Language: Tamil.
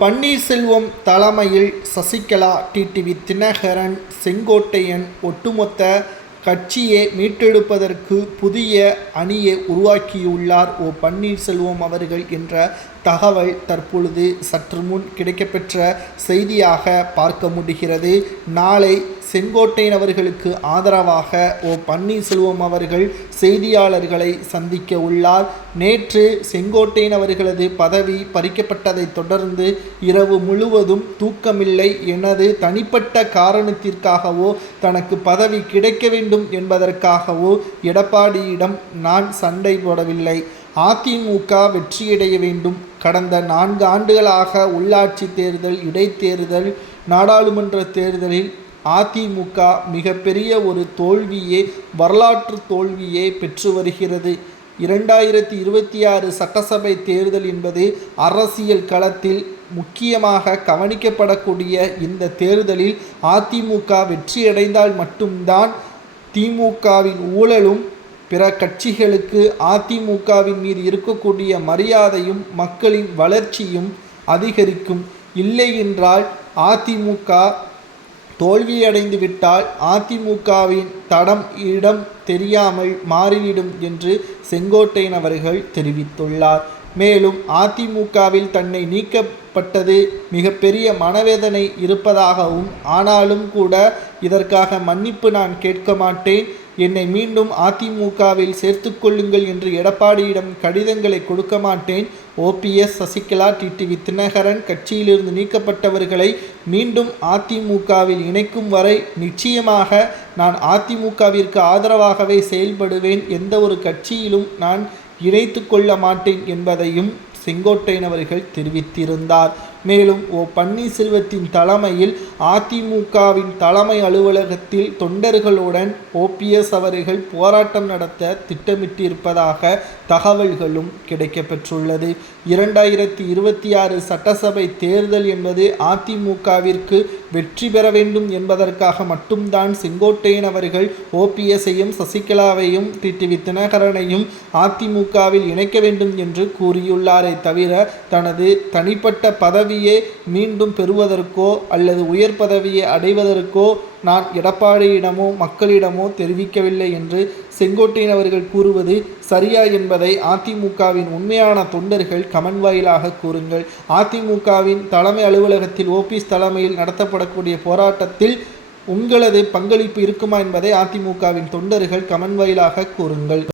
பன்னீர்செல்வம் தலைமையில் சசிகலா, டிடிவி தினகரன், செங்கோட்டையன் ஒட்டுமொத்த கட்சியை மீட்டெடுப்பதற்கு புதிய அணியை உருவாக்கியுள்ளார் பன்னீர்செல்வம் அவர்கள் என்ற தகவல் தற்பொழுது சற்று முன் கிடைக்கப்பெற்ற செய்தியாக பார்க்க முடிகிறது. நாளை செங்கோட்டையன் அவர்களுக்கு ஆதரவாக பன்னீர்செல்வம் அவர்கள் செய்தியாளர்களை சந்திக்க உள்ளார். நேற்று செங்கோட்டையன் அவர்களது பதவி பறிக்கப்பட்டதை தொடர்ந்து இரவு முழுவதும் தூக்கமில்லை. எனது தனிப்பட்ட காரணத்திற்காகவோ தனக்கு பதவி கிடைக்க வேண்டும் என்பதற்காகவோ எடப்பாடியிடம் நான் சண்டை போடவில்லை. அதிமுக வெற்றியடைய வேண்டும். கடந்த 4 ஆண்டுகளாக உள்ளாட்சி தேர்தல், இடைத்தேர்தல், நாடாளுமன்ற தேர்தலில் அதிமுக மிகப்பெரிய ஒரு தோல்வியே, வரலாற்று தோல்வியே பெற்று வருகிறது. 2026 சட்டசபை தேர்தல் என்பது அரசியல் களத்தில் முக்கியமாக கவனிக்கப்படக்கூடிய இந்த தேர்தலில் அதிமுக வெற்றியடைந்தால் மட்டும்தான் திமுகவின் ஊழலும் பிற கட்சிகளுக்கு அதிமுகவின் மீது இருக்கக்கூடிய மரியாதையும் மக்களின் வளர்ச்சியும் அதிகரிக்கும். இல்லை என்றால் அதிமுக தோல்வியடைந்து விட்டால் அதிமுகவின் தடம் இடம் தெரியாமல் மாறிவிடும் என்று செங்கோட்டையன் அவர்கள் தெரிவித்துள்ளார். மேலும் அதிமுகவில் தன்னை நீக்கப்பட்டது மிகப்பெரிய மனவேதனை இருப்பதாகவும், ஆனாலும் கூட இதற்காக மன்னிப்பு நான் கேட்க மாட்டேன், என்னை மீண்டும் அதிமுகவில் சேர்த்துக்கொள்ளுங்கள் என்று எடப்பாடியிடம் கடிதங்களை கொடுக்க மாட்டேன். ஓபிஎஸ், சசிகலா, டிடிவி தினகரன் கட்சியிலிருந்து நீக்கப்பட்டவர்களை மீண்டும் அதிமுகவில் இணைக்கும் வரை நிச்சயமாக நான் அதிமுகவிற்கு ஆதரவாகவே செயல்படுவேன். எந்த ஒரு கட்சியிலும் நான் இணைத்து கொள்ள மாட்டேன் என்பதையும் செங்கோட்டையன் அவர்கள் தெரிவித்திருந்தார். மேலும் பன்னீர்செல்வத்தின் தலைமையில் அதிமுகவின் தலைமை அலுவலகத்தில் தொண்டர்களுடன் ஓபிஎஸ் அவர்கள் போராட்டம் நடத்த திட்டமிட்டிருப்பதாக தகவல்களும் கிடைக்கப்பெற்றுள்ளது. 2026 சட்டசபை தேர்தல் என்பது அதிமுகவிற்கு வெற்றி பெற வேண்டும் என்பதற்காக மட்டும்தான் செங்கோட்டையன் அவர்கள் ஓபிஎஸ்ஸையும் சசிகலாவையும் டிடிவி தினகரனையும் அதிமுகவில் இணைக்க வேண்டும் என்று கூறியுள்ளாரே தவிர தனது தனிப்பட்ட பதவியை மீண்டும் பெறுவதற்கோ அல்லது உயர் பதவியை அடைவதற்கோ நான் எடப்பாடியிடமோ மக்களிடமோ தெரிவிக்கவில்லை என்று செங்கோட்டையன் அவர்கள் கூறுவது சரியா என்பதை அதிமுகவின் உண்மையான தொண்டர்கள் கமெண்ட் வாயிலாக கூறுங்கள். அதிமுகவின் தலைமை அலுவலகத்தில் ஓபிஎஸ் தலைமையில் நடத்தப்படக்கூடிய போராட்டத்தில் உங்களது பங்களிப்பு இருக்குமா என்பதை அதிமுகவின் தொண்டர்கள் கமெண்ட் வாயிலாக கூறுங்கள்.